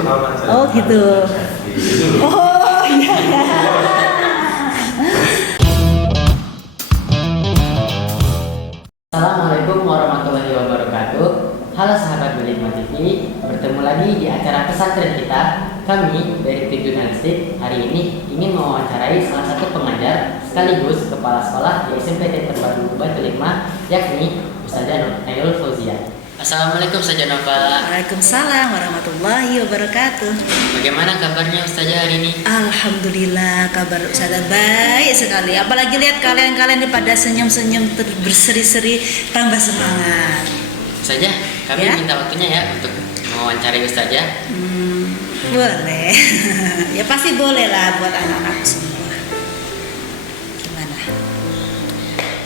Oh gitu. Oh iya ya. Assalamualaikum warahmatullahi wabarakatuh. Halo sahabat Berhikmah TV, bertemu lagi di acara pesantren kita. Kami dari tim jurnalistik hari ini ingin mewawancarai salah satu pengajar sekaligus kepala sekolah di SMP Terpadu Baitul Hikmah, yakni Ustazah Nailul Fauzia. Assalamualaikum Ustazah Nova. Waalaikumsalam warahmatullahi wabarakatuh. Bagaimana kabarnya Ustazah hari ini? Alhamdulillah, kabar Ustazah baik sekali. Apalagi lihat kalian-kalian ini pada senyum-senyum berseri-seri, tambah semangat. Ustazah, kami Ya? minta waktunya ya untuk mewawancarai Ustazah. Boleh. Ya pasti boleh lah buat anak-anak semua. Gimana?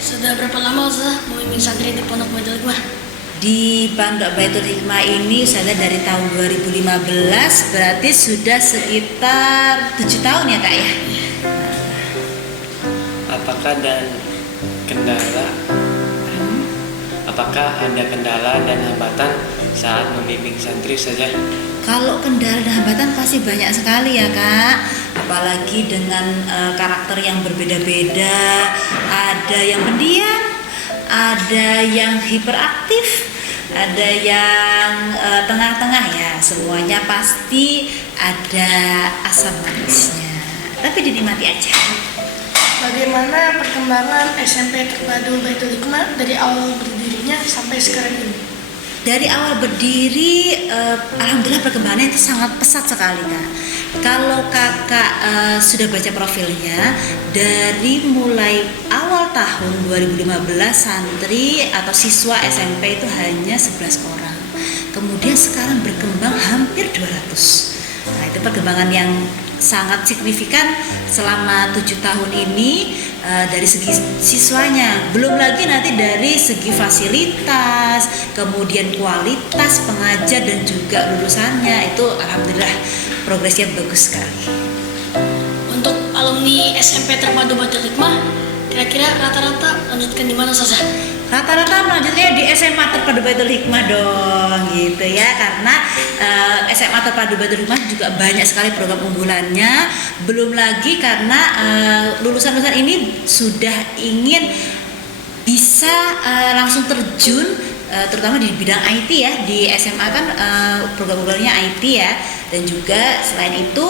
Sudah berapa lama Ustazah memimpin santri di Pondok Baitul Hikmah? Di Pondok Baitul Hikmah ini Ustazah dari tahun 2015, berarti sudah sekitar 7 tahun ya Kak ya? Apakah ada kendala dan hambatan saat membimbing santri saja? Kalau kendala dan hambatan pasti banyak sekali ya Kak. Apalagi dengan karakter yang berbeda-beda. Ada yang pendiam, ada yang hiperaktif, ada yang tengah-tengah ya. Semuanya pasti ada asam manisnya. Tapi dinikmati aja. Bagaimana perkembangan SMP Terpadu Baitul Hikmah dari awal berdirinya sampai sekarang ini? Dari awal berdiri, alhamdulillah perkembangannya itu sangat pesat sekali Kak. Kalau kakak sudah baca profilnya, dari mulai awal tahun 2015 santri atau siswa SMP itu hanya 11 orang. Kemudian sekarang berkembang hampir 200. Nah itu perkembangan yang sangat signifikan selama 7 tahun ini dari segi siswanya, belum lagi nanti dari segi fasilitas, kemudian kualitas pengajar dan juga lulusannya itu alhamdulillah progresnya bagus sekali. Untuk alumni SMP Terpadu Baitul Hikmah, kira-kira rata-rata lanjutkan di mana saja? Rata-rata melanjutnya di SMA Terpadu Baitul Hikmah dong gitu ya, karena SMA Terpadu Baitul Hikmah juga banyak sekali program unggulannya. Belum lagi karena lulusan-lulusan ini sudah ingin bisa langsung terjun terutama di bidang IT ya. Di SMA kan program unggulannya IT ya, dan juga selain itu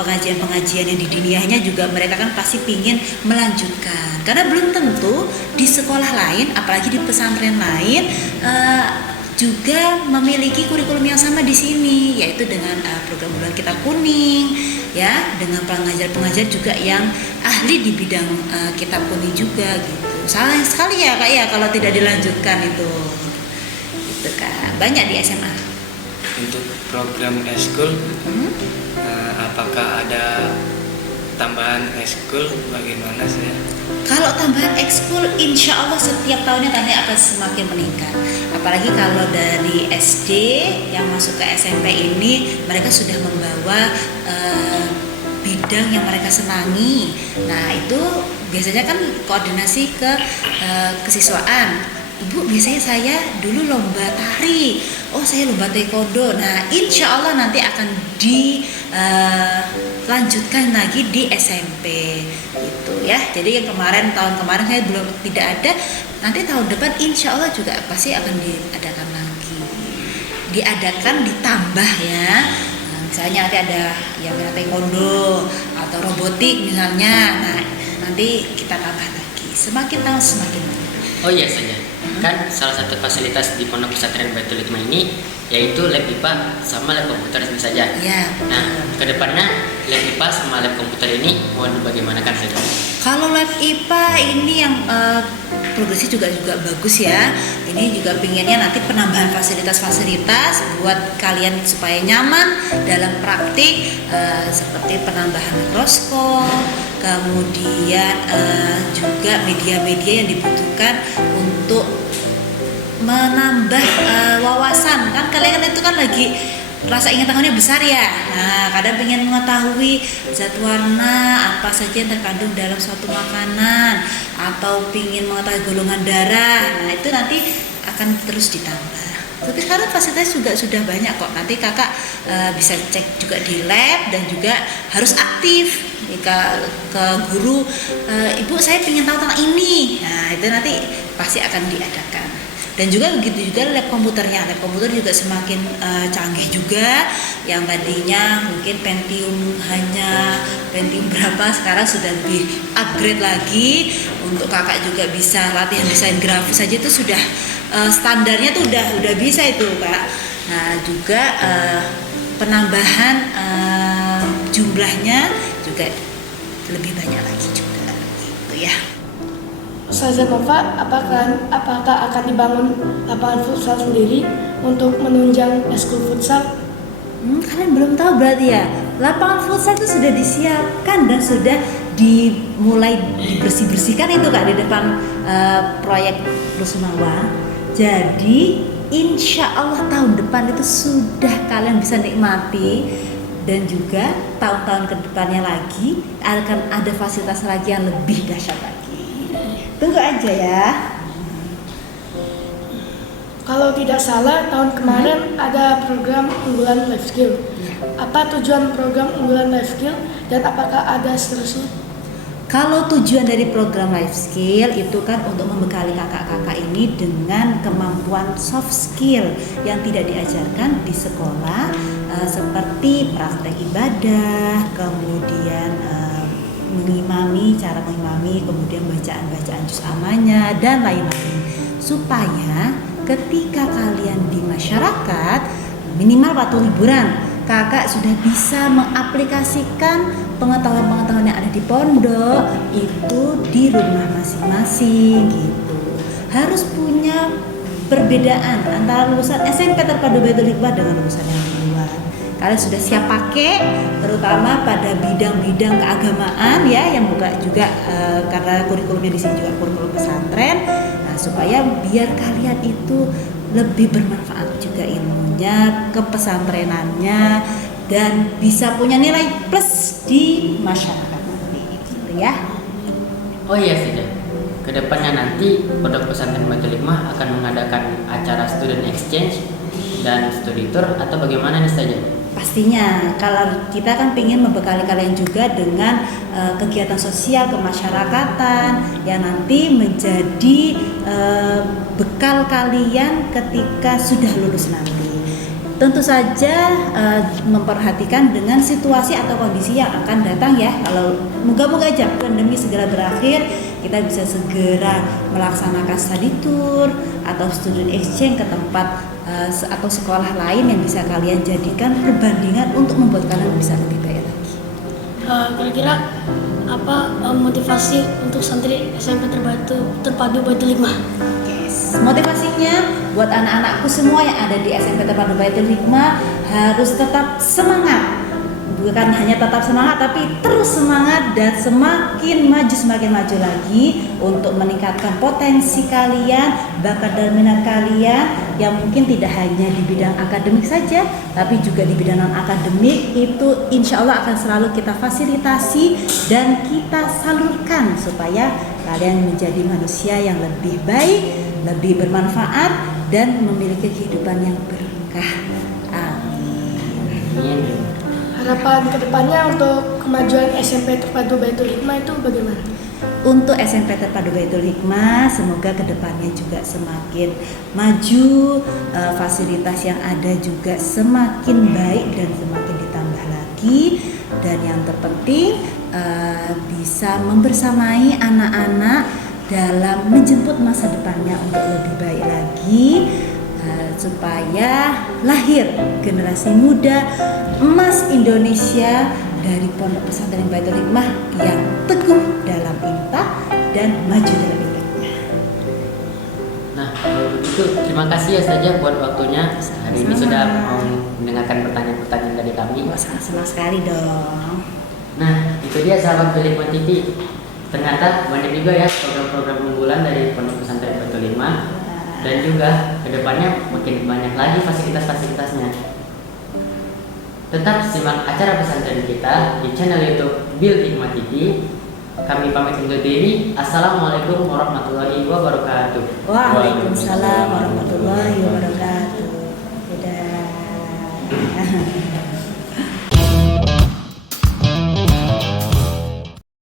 pengajian-pengajian yang di diniahnya juga mereka kan pasti pingin melanjutkan, karena belum tentu di sekolah lain apalagi di pesantren lain juga memiliki kurikulum yang sama di sini, yaitu dengan program unggulan Kitab Kuning ya, dengan pengajar-pengajar juga yang ahli di bidang Kitab Kuning juga gitu. Sayang sekali ya Kak ya kalau tidak dilanjutkan itu Kak. Banyak di SMA. Untuk program eskul, apakah ada tambahan eskul? Bagaimana sih? Kalau tambahan ekskul, insya Allah setiap tahunnya nanti akan semakin meningkat. Apalagi kalau dari SD yang masuk ke SMP ini, mereka sudah membawa bidang yang mereka senangi. Nah itu biasanya kan koordinasi ke kesiswaan. Ibu, biasanya saya dulu lomba tari, oh saya lomba taekwondo. Nah insya Allah nanti akan dilanjutkan lagi di SMP itu ya. Jadi yang tahun kemarin saya belum tidak ada, nanti tahun depan insya Allah juga pasti akan diadakan lagi. Diadakan ditambah ya. Nah, misalnya nanti ada yang taekwondo atau robotik misalnya. Nah nanti kita tambah lagi. Semakin tahun semakin banyak. Oh iya saja. Kan salah satu fasilitas di Pondok Pesantren Baitul Hikmah ini yaitu lab IPA sama lab komputer saja. Ya. Nah, kedepannya lab IPA sama lab komputer ini mau bagaimana kan saja? Kalau lab IPA ini yang progresi juga bagus ya. Ini juga pinginnya nanti penambahan fasilitas-fasilitas buat kalian supaya nyaman dalam praktik, seperti penambahan mikroskop, kemudian juga media-media yang dibutuhkan untuk menambah wawasan. Kan kalian itu kan lagi rasa ingin tahunya besar ya. Nah, kadang pengen mengetahui zat warna apa saja yang terkandung dalam suatu makanan, atau ingin mengetahui golongan darah. Nah, itu nanti akan terus ditambah. Tapi sekarang fasilitas juga sudah banyak kok. Nanti kakak bisa cek juga di lab dan juga harus aktif ke guru. Ibu saya ingin tahu tentang ini. Nah itu nanti pasti akan diadakan. Dan juga begitu juga lab komputernya. Lab komputer juga semakin canggih juga. Yang tadinya mungkin Pentium berapa, sekarang sudah lebih upgrade lagi. Untuk kakak juga bisa latihan desain grafis saja itu sudah standarnya tuh udah bisa itu kak. Nah juga penambahan jumlahnya juga lebih banyak lagi juga gitu ya. Ustazah Nova, apakah akan dibangun lapangan futsal sendiri untuk menunjang eskul futsal? Kalian belum tahu berarti ya. Lapangan futsal itu sudah disiapkan dan sudah dimulai dibersih-bersihkan itu kak di depan proyek Rusunawa. Jadi insya Allah tahun depan itu sudah kalian bisa nikmati, dan juga tahun-tahun kedepannya lagi akan ada fasilitas lagi yang lebih dahsyat lagi. Tunggu aja ya. Kalau tidak salah, tahun kemarin ada program unggulan life skill. Apa tujuan program unggulan life skill dan apakah ada seterusnya? Kalau tujuan dari program life skill itu kan untuk membekali kakak-kakak ini dengan kemampuan soft skill yang tidak diajarkan di sekolah, seperti praktek ibadah, kemudian cara mengimami, kemudian bacaan-bacaan juz amanya dan lain-lain, supaya ketika kalian di masyarakat minimal waktu liburan kakak sudah bisa mengaplikasikan pengetahuan-pengetahuan yang ada di pondok itu di rumah masing-masing gitu. Harus punya perbedaan antara lulusan SMP Terpadu Baitul Hikmah dengan lulusan yang di luar. Kalian sudah siap pakai, terutama pada bidang-bidang keagamaan ya, yang juga karena kurikulumnya di sini juga kurikulum pesantren. Nah, supaya biar kalian itu lebih bermanfaat juga ilmunya, kepesantrenannya, dan bisa punya nilai plus di masyarakat nanti, gitu ya. Oh iya saja. Kedepannya nanti Pondok Pesantren Baitul Hikmah akan mengadakan acara student exchange dan studi tour atau bagaimana nih saja? Pastinya, kalau kita kan ingin membekali kalian juga dengan kegiatan sosial kemasyarakatan yang nanti menjadi bekal kalian ketika sudah lulus nanti. Tentu saja memperhatikan dengan situasi atau kondisi yang akan datang ya. Kalau moga-moga aja pandemi segera berakhir, kita bisa segera melaksanakan study tour atau student exchange ke tempat atau sekolah lain yang bisa kalian jadikan perbandingan untuk membuat kalian bisa lebih baik lagi. Kira-kira apa motivasi untuk santri SMP Terpadu Baitul Hikmah? Yes. Motivasinya buat anak-anakku semua yang ada di SMP Terpadu Baitul Hikmah harus tetap semangat. Bukan hanya tetap semangat, tapi terus semangat dan semakin maju lagi untuk meningkatkan potensi kalian, bakat dan minat kalian yang mungkin tidak hanya di bidang akademik saja, tapi juga di bidang non-akademik. Itu insya Allah akan selalu kita fasilitasi dan kita salurkan supaya kalian menjadi manusia yang lebih baik, lebih bermanfaat, dan memiliki kehidupan yang berkah. Amin. Harapan kedepannya untuk kemajuan SMP Terpadu Baitul Hikmah itu bagaimana? Untuk SMP Terpadu Baitul Hikmah, semoga kedepannya juga semakin maju, fasilitas yang ada juga semakin baik dan semakin ditambah lagi, dan yang terpenting bisa membersamai anak-anak dalam menjemput masa depannya untuk lebih baik lagi, supaya lahir generasi muda emas Indonesia dari Pondok Pesantren Baitul Hikmah yang teguh dalam infak dan maju dalam infaknya. Nah, kalau begitu terima kasih ya saja buat waktunya. Hari ini sudah mau mendengarkan pertanyaan-pertanyaan dari kami. Sangat senang sekali dong. Nah, itu dia sahabat Baitul Hikmah TV. Ternyata banyak juga ya program-program unggulan dari Pondok Pesantren Baitul Hikmah. Dan juga kedepannya makin banyak lagi fasilitas-fasilitasnya. Tetap simak acara pesantren kita di channel YouTube Bil Hikmah TV. Kami pamit undur diri. Assalamualaikum warahmatullahi wabarakatuh. Waalaikumsalam warahmatullahi wabarakatuh. ya.